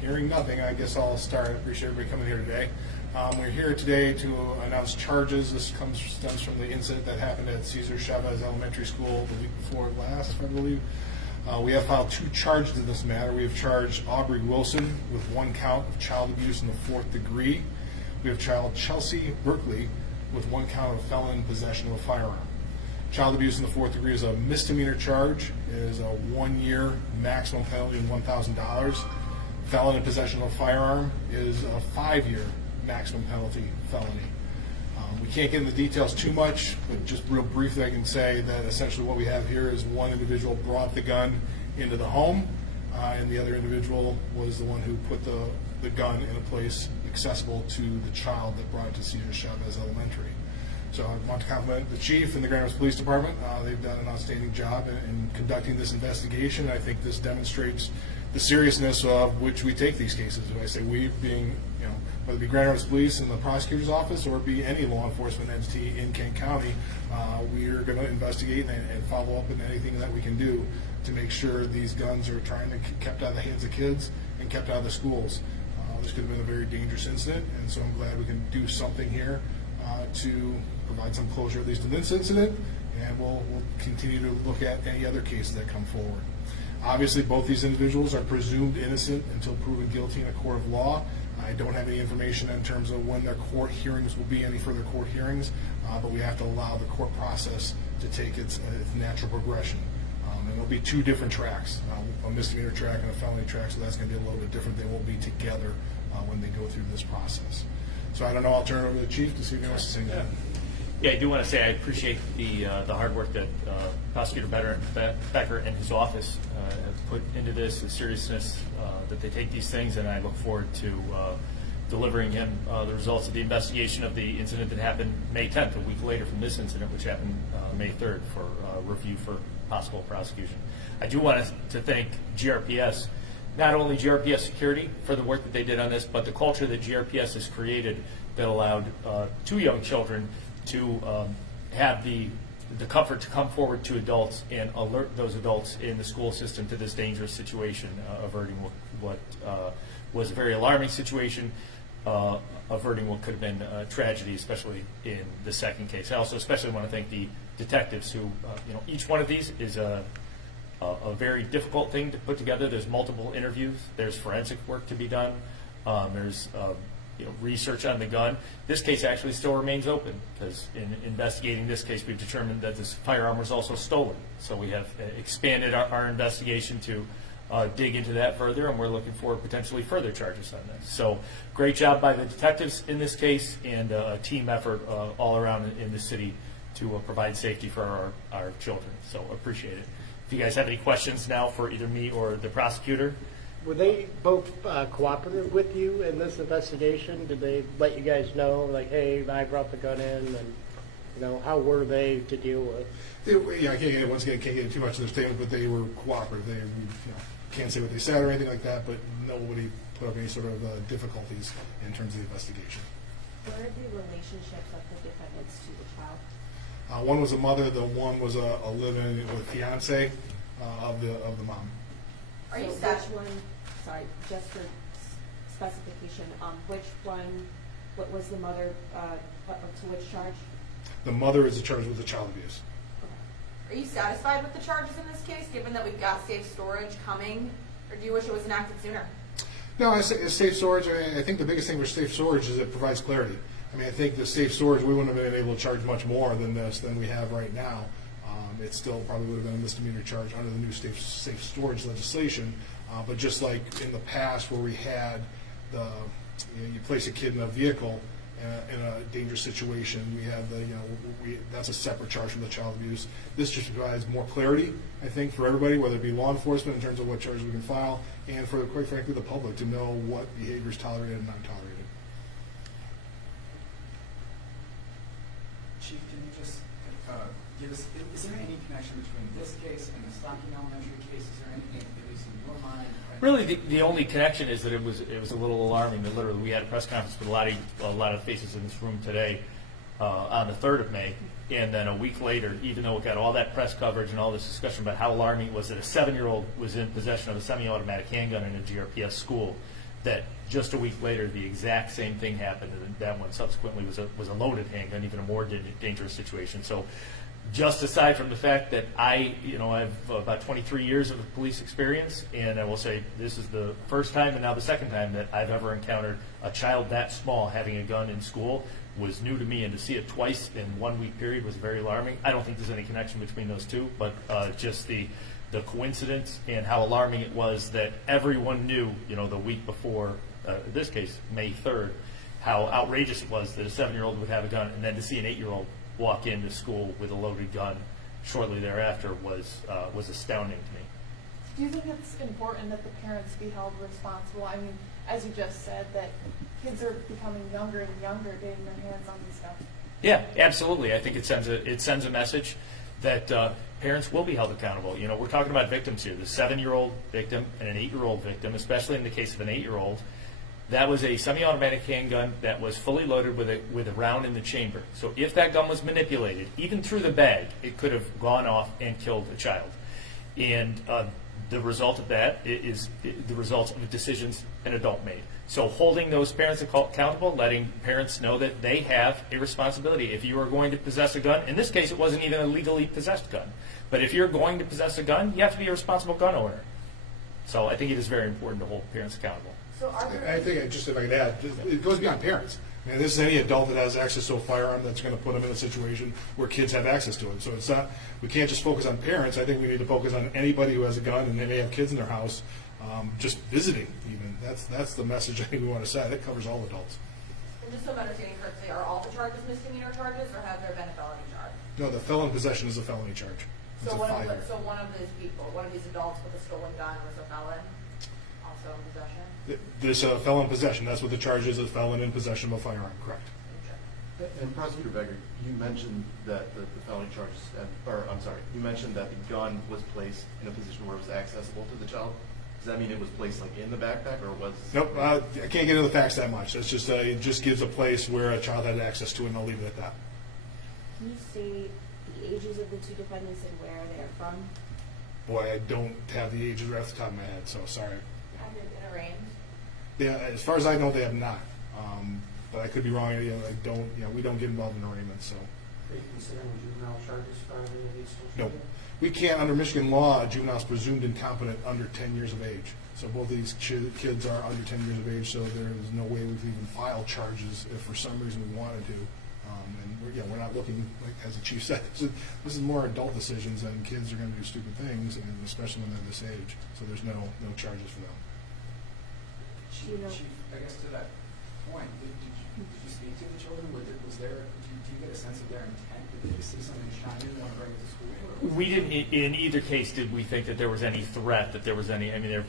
Hearing nothing, I guess I'll start. I appreciate everybody coming here today. We're here today to announce charges. This stems from the incident that happened at César Chavez Elementary School the week before last, I believe. We have filed 2 charges in this matter. We have charged Aubrey Wilson with 1 count of child abuse in the 4th degree. We have charged Chelsea Berkeley with 1 count of felon in possession of a firearm. Child abuse in the 4th degree is a misdemeanor charge. It is a 1-year maximum penalty of $1,000. Felon in possession of a firearm is a 5-year maximum penalty felony. We can't get into the details too much, but just real briefly I can say that essentially what we have here is one individual brought the gun into the home, and the other individual was the one who put the gun in a place accessible to the child that brought it to César Chavez Elementary. So I want to compliment the chief and the Grand Rapids Police Department. They've done an outstanding job in conducting this investigation. I think this demonstrates the seriousness of which we take these cases. When I say we, being, whether it be Grand Rapids Police and the prosecutor's office or be any law enforcement entity in Kent County, we are going to investigate and follow up in anything that we can do to make sure these guns are trying to be kept out of the hands of kids and kept out of the schools. This could have been a very dangerous incident, and so I'm glad we can do something here to provide some closure at least to this incident, and we'll continue to look at any other cases that come forward. Obviously, both these individuals are presumed innocent until proven guilty in a court of law. I don't have any information in terms of when their court hearings will be, any further court hearings, but we have to allow the court process to take its natural progression. And there'll be 2 different tracks, a misdemeanor track and a felony track, so that's going to be a little bit different. They won't be together when they go through this process. So I don't know, I'll turn it over to the chief to see if he wants to say that. Yeah, I do want to say I appreciate the hard work that Prosecutor Becker and his office have put into this, the seriousness that they take these things, and I look forward to delivering him the results of the investigation of the incident that happened May 10th, a week later from this incident, which happened May 3rd, for review for possible prosecution. I do want to thank GRPS, not only GRPS Security for the work that they did on this, but the culture that GRPS has created that allowed 2 young children to have the comfort to come forward to adults and alert those adults in the school system to this dangerous situation, averting what was a very alarming situation, averting what could have been a tragedy, especially in the second case. I also especially want to thank the detectives who, each one of these is a very difficult thing to put together. There's multiple interviews. There's forensic work to be done. There's research on the gun. This case actually still remains open because in investigating this case, we've determined that this firearm was also stolen. So we have expanded our investigation to dig into that further, and we're looking for potentially further charges on this. So great job by the detectives in this case, and a team effort all around in the city to provide safety for our children. So appreciate it. If you guys have any questions now for either me or the prosecutor. Were they both cooperative with you in this investigation? Did they let you guys know, like, hey, I brought the gun in, and how were they to deal with? I can't get into too much of their statement, but they were cooperative. They can't say what they said or anything like that, but nobody put up any sort of difficulties in terms of the investigation. What are the relationships of the defendants to the child? One was a mother. The one was a live-in with fiance of the mom. Are you which one? Sorry, just for specification. Which one? What was the mother? To which charge? The mother is charged with the child abuse. Are you satisfied with the charges in this case, given that we've got safe storage coming, or do you wish it was enacted sooner? No, I say safe storage. I think the biggest thing with safe storage is it provides clarity. I think the safe storage, we wouldn't have been able to charge much more than this than we have right now. It still probably would have been a misdemeanor charge under the new safe storage legislation. But just like in the past where we had you place a kid in a vehicle in a dangerous situation, we have that's a separate charge from the child abuse. This just provides more clarity, I think, for everybody, whether it be law enforcement in terms of what charges we can file, and for, quite frankly, the public to know what behavior is tolerated and not tolerated. Chief, can you just give us, is there any connection between this case and the Stocking Elementary case? Is there anything that is in your mind? Really, the only connection is that it was a little alarming that literally we had a press conference with a lot of faces in this room today on the 3rd of May, and then a week later, even though it got all that press coverage and all this discussion about how alarming it was that a 7-year-old was in possession of a semi-automatic handgun in a GRPS school, that just a week later, the exact same thing happened, and that one subsequently was a loaded handgun, even a more dangerous situation. So, just aside from the fact that I have about 23 years of police experience, and I will say this is the first time and now the second time that I've ever encountered a child that small having a gun in school was new to me, and to see it twice in 1 week period was very alarming. I don't think there's any connection between those two, but just the coincidence and how alarming it was that everyone knew, the week before, in this case, May 3rd, how outrageous it was that a 7-year-old would have a gun, and then to see an 8-year-old walk into school with a loaded gun shortly thereafter was astounding to me. Do you think it's important that the parents be held responsible? I mean, as you just said, that kids are becoming younger and younger getting their hands on these stuff. Yeah, absolutely. I think it sends a message that parents will be held accountable. We're talking about victims here: the 7-year-old victim and an 8-year-old victim. Especially in the case of an 8-year-old, that was a semi-automatic handgun that was fully loaded with a round in the chamber. So if that gun was manipulated, even through the bag, it could have gone off and killed a child. And the result of that is the result of decisions an adult made. So holding those parents accountable, letting parents know that they have a responsibility. If you are going to possess a gun, in this case it wasn't even a legally possessed gun, but if you're going to possess a gun, you have to be a responsible gun owner. So I think it is very important to hold parents accountable. So are there? I think, just if I could add, it goes beyond parents. I mean, this is any adult that has access to a firearm that's going to put them in a situation where kids have access to it. So it's not, we can't just focus on parents. I think we need to focus on anybody who has a gun and they may have kids in their house, just visiting even. That's the message I think we want to send. It covers all adults. And just so I'm understanding correctly, are all the charges misdemeanor charges, or have there been a felony charge? No, the felon possession is a felony charge. It's So a one of 5-year. one of these people, one of these adults with a stolen gun was a felon, also in possession. There's a felon possession. That's what the charge is: a felon in possession of a firearm. Correct. And Prosecutor Becker, you mentioned that the felony charges, you mentioned that the gun was placed in a position where it was accessible to the child. Does that mean it was placed like in the backpack, or was? Nope. I can't get into the facts that much. It's just it just gives a place where a child had access to it, and I'll leave it at that. Can you say the ages of the two defendants and where they're from? Boy, I don't have the ages right off the top of my head, so sorry. Have they been arraigned? Yeah, as far as I know, they have not. But I could be wrong. I don't. We don't get involved in arraignments, so. Are you considering juvenile charges for any of these? No. We can't, under Michigan law, a juvenile is presumed incompetent under 10 years of age. So both these kids are under 10 years of age, so there is no way we can even file charges if for some reason we wanted to. And we're not looking, like as the chief said, this is more adult decisions, and kids are going to do stupid things, and especially when they're this age. So there's no charges for them. You know. Chief, I guess to that point, did you speak to the children? Was there? Do you get a sense of their intent? Did they see something shiny and want to bring it to school? We didn't. In either case, did we think that there was any threat? That there was any? I mean,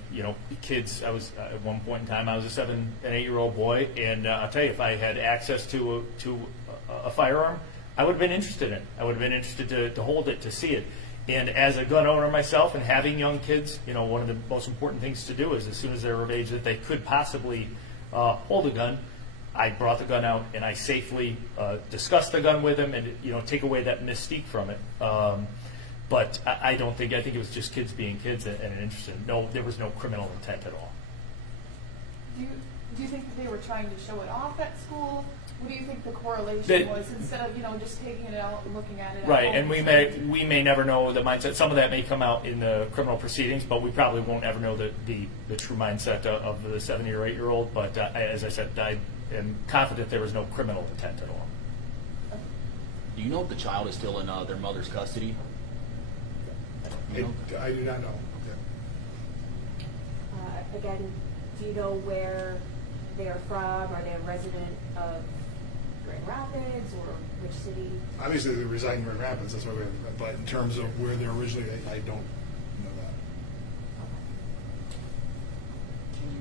kids. I was at one point in time, I was a 7 and 8-year-old boy, and I'll tell you, if I had access to a firearm, I would have been interested in it. I would have been interested to hold it, to see it. And as a gun owner myself, and having young kids, one of the most important things to do is, as soon as they're of age that they could possibly hold a gun, I brought the gun out and I safely discussed the gun with them, and take away that mystique from it. But I think it was just kids being kids and interested. No, there was no criminal intent at all. Do you think that they were trying to show it off at school? What do you think the correlation was, instead of just taking it out and looking at it? Right, at and we may never know the mindset. Some of that may come out in the criminal proceedings, but we probably won't ever know the true mindset of the 7 or 8-year-old. But as I said, I am confident there was no criminal intent at all. Do you know if the child is still in their mother's custody? I do not know. Again, do you know where they are from? Are they a resident of Grand Rapids, or which city? Obviously, they reside in Grand Rapids. That's why we have. But in terms of where they're originally, I don't